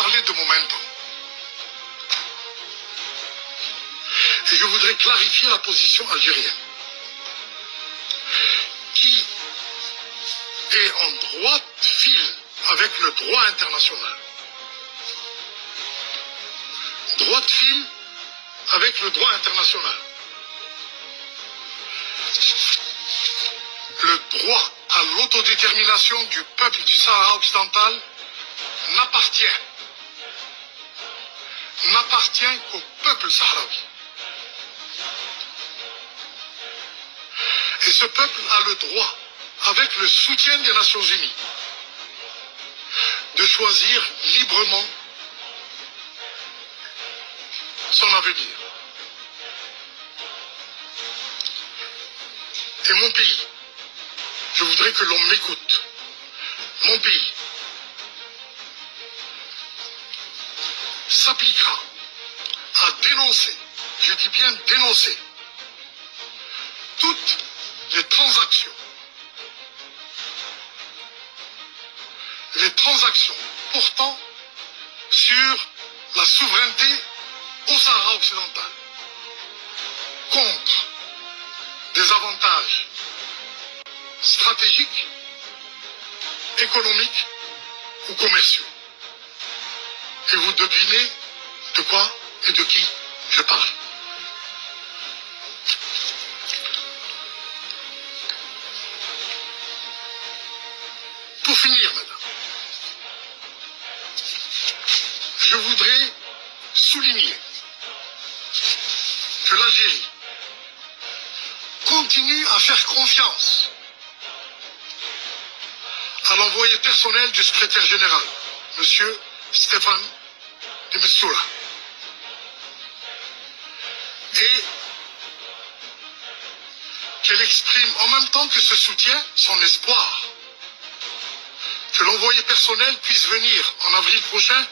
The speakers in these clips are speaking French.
parlé de momentum. Et je voudrais clarifier la position algérienne, qui est en droite fil avec le droit international. Droite fil avec le droit international. Le droit à l'autodétermination du peuple du Sahara occidental n'appartient qu'au peuple sahraoui. Et ce peuple a le droit, avec le soutien des Nations Unies, de choisir librement son avenir. Et mon pays, je voudrais que l'on m'écoute. Mon pays s'appliquera à dénoncer, je dis bien dénoncer, toutes les transactions portant sur la souveraineté au Sahara occidental, contre des avantages stratégiques, économiques ou commerciaux. Et vous devinez de quoi et de qui je parle. Pour finir, madame, je voudrais souligner que l'Algérie continue à faire confiance à l'envoyé personnel du secrétaire général, M. Stéphane de Missoula. Et qu'elle exprime en même temps que ce soutien son espoir que l'envoyé personnel puisse venir en avril prochain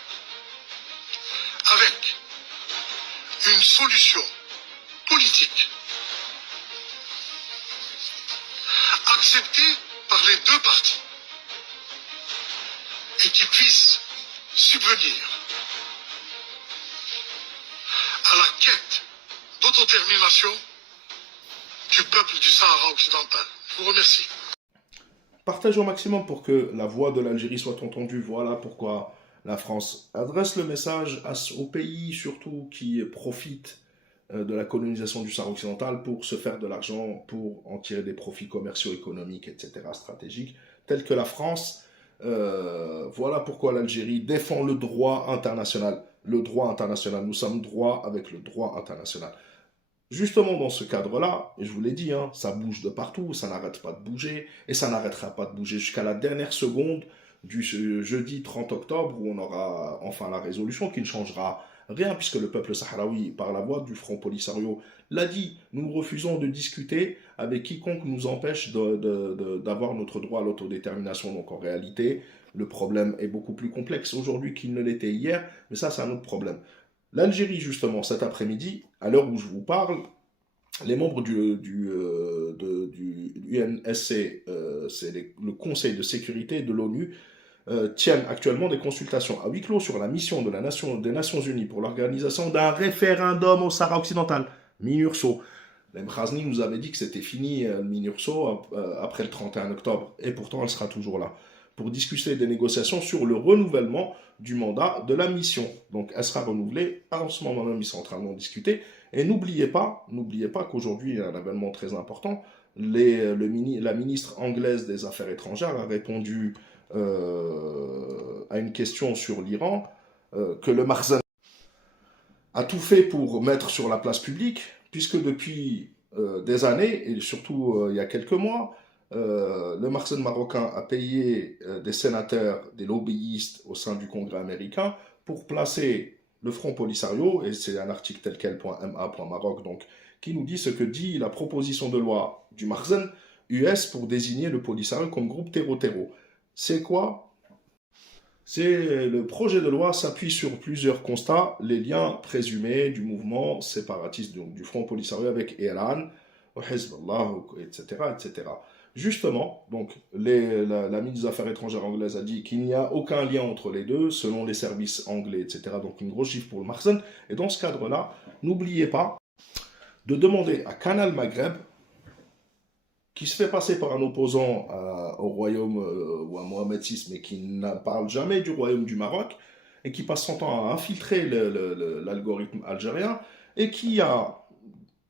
avec une solution politique acceptée par les deux parties et qui puisse subvenir à la quête d'autodétermination du peuple du Sahara occidental. Je vous remercie. Partagez au maximum pour que la voix de l'Algérie soit entendue. Voilà pourquoi la France adresse le message aux pays, surtout qui profitent de la colonisation du Sahara occidental pour se faire de l'argent, pour en tirer des profits commerciaux, économiques, etc., stratégiques, tels que la France. Voilà pourquoi l'Algérie défend le droit international. Le droit international, nous sommes droits avec le droit international. Justement, dans ce cadre-là, et je vous l'ai dit, hein, ça bouge de partout, ça n'arrête pas de bouger, et ça n'arrêtera pas de bouger jusqu'à la dernière seconde du jeudi 30 octobre, où on aura enfin la résolution qui ne changera rien, puisque le peuple sahraoui, par la voix du Front Polisario, l'a dit, nous refusons de discuter avec quiconque nous empêche d'avoir notre droit à l'autodétermination. Donc en réalité, le problème est beaucoup plus complexe aujourd'hui qu'il ne l'était hier, mais ça c'est un autre problème. L'Algérie, justement, cet après-midi, à l'heure où je vous parle, les membres du UNSC, c'est le Conseil de sécurité de l'ONU, tiennent actuellement des consultations à huis clos sur la mission des Nations Unies pour l'organisation d'un référendum au Sahara occidental, MINURSO. L'Emkhazni nous avait dit que c'était fini, le MINURSO, après le 31 octobre, et pourtant elle sera toujours là, pour discuter des négociations sur le renouvellement du mandat de la mission. Donc elle sera renouvelée, en ce moment même ils sont en train d'en discuter, et n'oubliez pas qu'aujourd'hui il y a un événement très important, la ministre anglaise des Affaires étrangères a répondu à une question sur l'Iran, que le Makhzen a tout fait pour mettre sur la place publique, puisque depuis des années, et surtout il y a quelques mois, le Makhzen marocain a payé des sénateurs, des lobbyistes au sein du Congrès américain pour placer le Front Polisario, et c'est un article tel quel.ma.maroc, donc, qui nous dit ce que dit la proposition de loi du Makhzen US pour désigner le Polisario comme groupe terreau-terreau. C'est quoi? Le projet de loi s'appuie sur plusieurs constats, les liens présumés du mouvement séparatiste, donc du Front Polisario avec Iran, Hezbollah, etc., etc. Justement, donc, la ministre des Affaires étrangères anglaise a dit qu'il n'y a aucun lien entre les deux, selon les services anglais, etc. Donc, une grosse chiffre pour le Marzen. Et dans ce cadre-là, n'oubliez pas de demander à Canal Maghreb, qui se fait passer par un opposant au royaume ou à Mohamed VI, mais qui ne parle jamais du royaume du Maroc, et qui passe son temps à infiltrer l'algorithme algérien, et qui a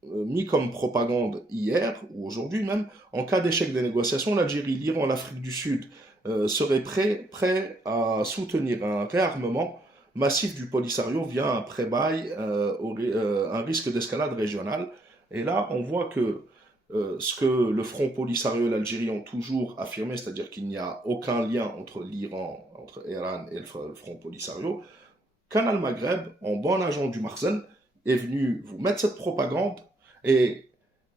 mis comme propagande hier, ou aujourd'hui même, en cas d'échec des négociations, l'Algérie, l'Iran, l'Afrique du Sud seraient prêts à soutenir un réarmement massif du Polisario via un pré-bail, un risque d'escalade régionale. Et là, on voit que ce que le Front Polisario et l'Algérie ont toujours affirmé, c'est-à-dire qu'il n'y a aucun lien entre l'Iran, entre Iran et le Front Polisario, Canal Maghreb, en bon agent du Marzen, est venu vous mettre cette propagande et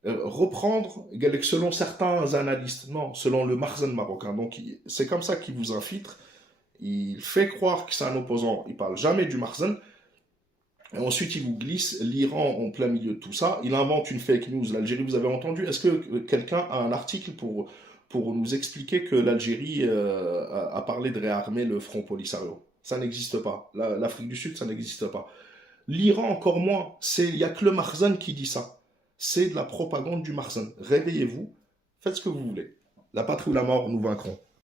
reprendre, selon certains analystes, non, selon le Marzen marocain. Donc c'est comme ça qu'il vous infiltre. Il fait croire que c'est un opposant, il parle jamais du Marzen. Et ensuite, il vous glisse l'Iran en plein milieu de tout ça. Il invente une fake news. L'Algérie, vous avez entendu? Est-ce que quelqu'un a un article pour nous expliquer que l'Algérie a parlé de réarmer le Front Polisario? Ça n'existe pas. L'Afrique du Sud, ça n'existe pas. L'Iran, encore moins. Il n'y a que le Marzen qui dit ça. C'est de la propagande du Marzen. Réveillez-vous, faites ce que vous voulez. La patrie ou la mort, nous vaincrons.